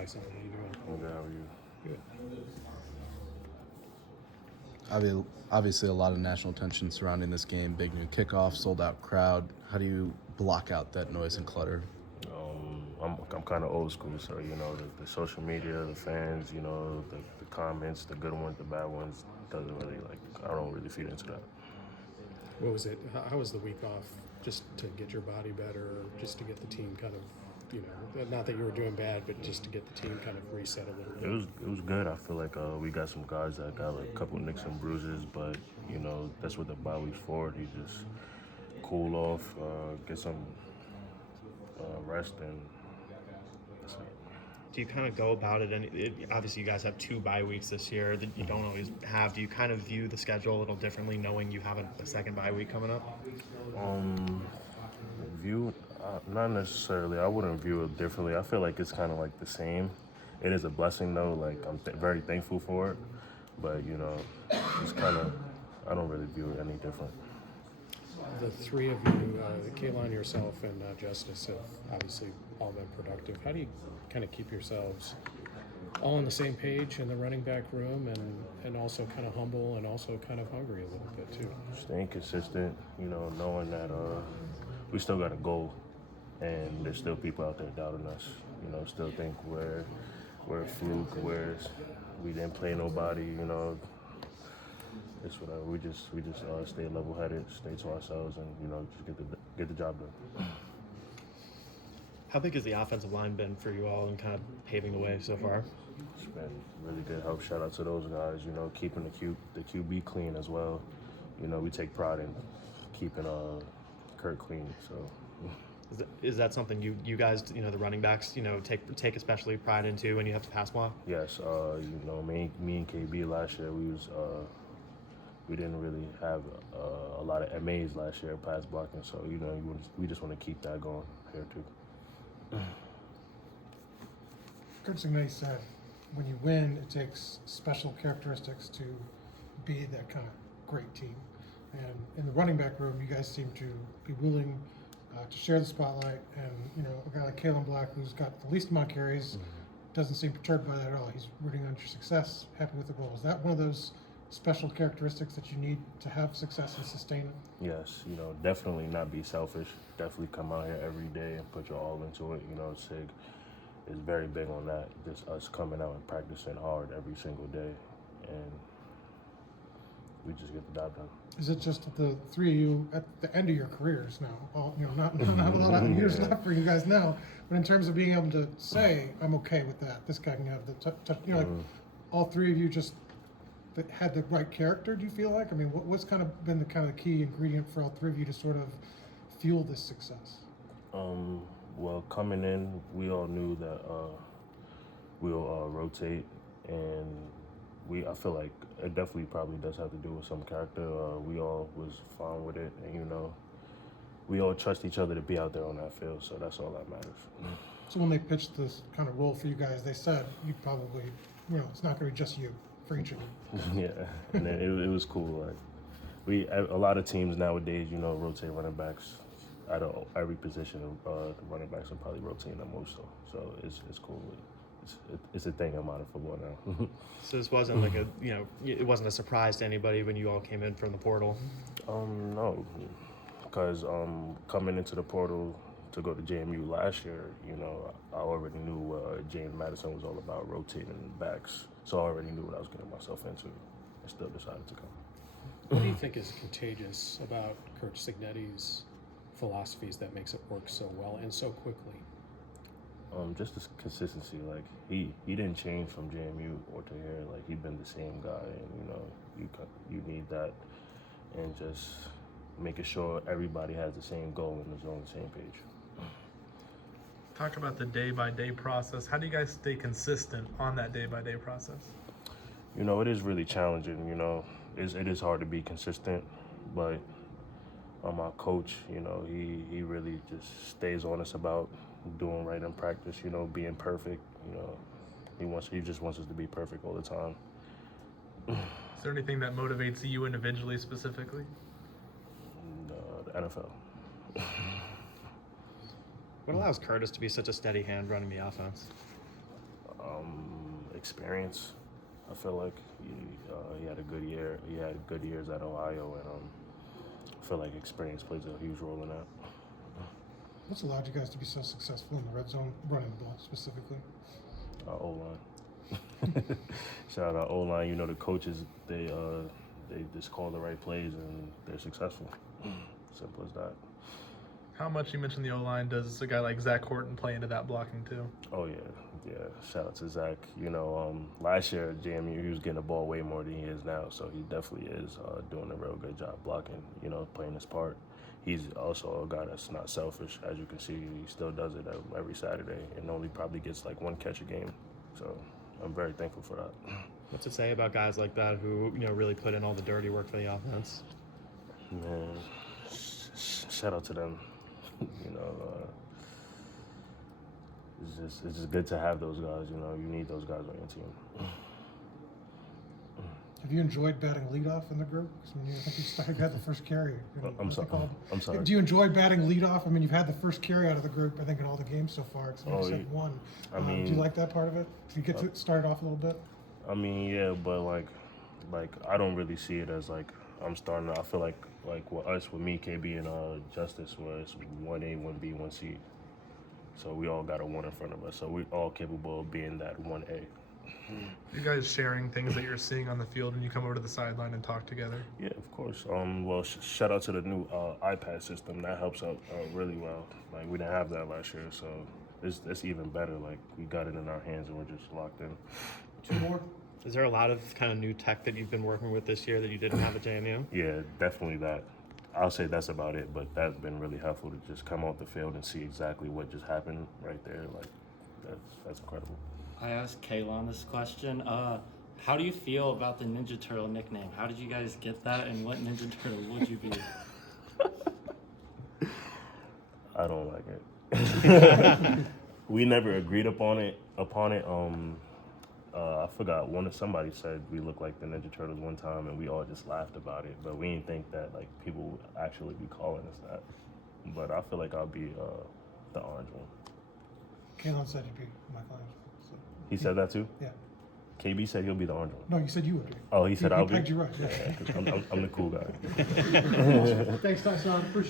Excellent. How you doing? I'm good. How are you? Good. Obviously, a lot of national attention surrounding this game. Big new kickoff, sold out crowd. How do you block out that noise and clutter? I'm kind of old school, so the social media, the fans, the comments, the good ones, the bad ones, doesn't really I don't really feed into that. What was it? How was the week off? Just to get your body better, or just to get the team kind of, not that you were doing bad, but just to get the team kind of reset a little bit. It was good. I feel like we got some guys that got like a couple nicks and bruises, but that's what the bye week's for. You just cool off, get some rest, and that's it. Do you kind of go about it? Obviously, you guys have 2 bye weeks this year that you don't always have. Do you kind of view the schedule a little differently, knowing you have a second bye week coming up? View, not necessarily. I wouldn't view it differently. I feel like it's kind of like the same. It is a blessing though. Like I'm very thankful for it, but it's kind of I don't really view it any different. The three of you, Kaylon, yourself, and Justice, have obviously all been productive. How do you kind of keep yourselves all on the same page in the running back room, and also kind of humble and also kind of hungry a little bit too? Staying consistent, knowing that we still got a goal, and there's still people out there doubting us. Still think we're a fluke, we didn't play nobody. It's whatever. We just stay level-headed, stay to ourselves, and just get the job done. How big has the offensive line been for you all and kind of paving the way so far? It's been really good help. Shout out to those guys. Keeping the QB clean as well. We take pride in keeping Kurt clean. So. Is that something you guys, the running backs, take especially pride into when you have to pass block? Yes. Me and KB last year we didn't really have a lot of MAs last year pass blocking. So we just want to keep that going here too. Coach Signay said, when you win, it takes special characteristics to be that kind of great team. And in the running back room, you guys seem to be willing to share the spotlight. And, a guy like Kalen Black, who's got the least amount of carries, doesn't seem perturbed by that at all. He's rooting on your success, happy with the goal. Is that one of those special characteristics that you need to have success and sustain it? Yes, definitely not be selfish. Definitely come out here every day and put your all into it. Sig is very big on that. Just us coming out and practicing hard every single day, and we just get the job done. Is it just that the three of you at the end of your careers now? Not a lot of years left for you guys now, but in terms of being able to say, I'm okay with that. This guy can have the touch. Like all three of you just that had the right character. Do you feel like? I mean, what's kind of been the key ingredient for all three of you to sort of fuel this success? Well, coming in, we all knew that we'll rotate, and I feel like it definitely probably does have to do with some character. We all was fine with it, and we all trust each other to be out there on that field, so that's all that matters. So when they pitched this kind of role for you guys, they said you probably, it's not going to be just you for each of you. Yeah, and then it was cool. Like a lot of teams nowadays, rotate running backs. Out of every position, the running backs are probably rotating the most. So it's cool. It's a thing in modern football now. So this wasn't like it wasn't a surprise to anybody when you all came in from the portal? No, because coming into the portal to go to JMU last year, I already knew what James Madison was all about, rotating backs. So I already knew what I was getting myself into. I still decided to come. What do you think is contagious about Coach Signetti's philosophies that makes it work so well and so quickly? Just this consistency. Like he didn't change from JMU or to here. Like he's been the same guy, and you need that, and just making sure everybody has the same goal and is on the same page. Talk about the day-by-day process. How do you guys stay consistent on that day-by-day process? It is really challenging. It is hard to be consistent, but our coach, he really just stays on us about doing right in practice, being perfect. He just wants us to be perfect all the time. Is there anything that motivates you individually specifically? The NFL. What allows Curtis to be such a steady hand running the offense? Experience. I feel like he had a good year. He had good years at Ohio, and I feel like experience plays a huge role in that. What's allowed you guys to be so successful in the red zone, running the ball specifically? O-line. Shout out O-line. You know, the coaches, they just call the right plays and they're successful. Simple as that. How much, you mentioned the O-line, does a guy like Zach Horton play into that blocking too? Oh yeah. Shout out to Zach. You know, last year at JMU, he was getting the ball way more than he is now, so he definitely is doing a real good job blocking. You know, playing his part. He's also a guy that's not selfish. As you can see, he still does it every Saturday, and only probably gets like one catch a game. So I'm very thankful for that. What's to say about guys like that who, you know, really put in all the dirty work for the offense? Man, shout out to them. You know, it's just good to have those guys. You know, you need those guys on your team. Have you enjoyed batting leadoff in the group? 'Cause I think you had the first carry. I'm sorry. Do you enjoy batting leadoff? I mean, you've had the first carry out of the group, I think, in all the games so far. Because you said one. I mean, do you like that part of it? Do you get to start off a little bit? I mean, yeah, but like I don't really see it as like I'm starting. I feel like with me, KB, and Justice, where it's 1A, 1B, 1C. So we all got a 1 in front of us. So we're all capable of being that 1A. You guys sharing things that you're seeing on the field when you come over to the sideline and talk together? Yeah, of course. Well, shout out to the new iPad system. That helps out really well. Like, we didn't have that last year, so it's even better. Like, we got it in our hands and we're just locked in. 2 more? Is there a lot of kind of new tech that you've been working with this year that you didn't have at JMU? Yeah, definitely that. I'll say that's about it, but that's been really helpful to just come off the field and see exactly what just happened right there. Like, that's incredible. I asked Kaylon this question. How do you feel about the Ninja Turtle nickname? How did you guys get that, and what Ninja Turtle would you be? I don't like it. We never agreed upon it. I forgot somebody said we look like the Ninja Turtles one time, and we all just laughed about it. But we didn't think that like people would actually be calling us that. But I feel like I'll be the orange one. Kalen said you'd be Michael Angelo. So. He said that too? Yeah. KB said he'll be the orange one. No, you said you would be. Oh, he said I'll be? Pegged you right. Yeah. Yeah, 'cause I'm the cool guy. Thanks, Tyson. Appreciate it.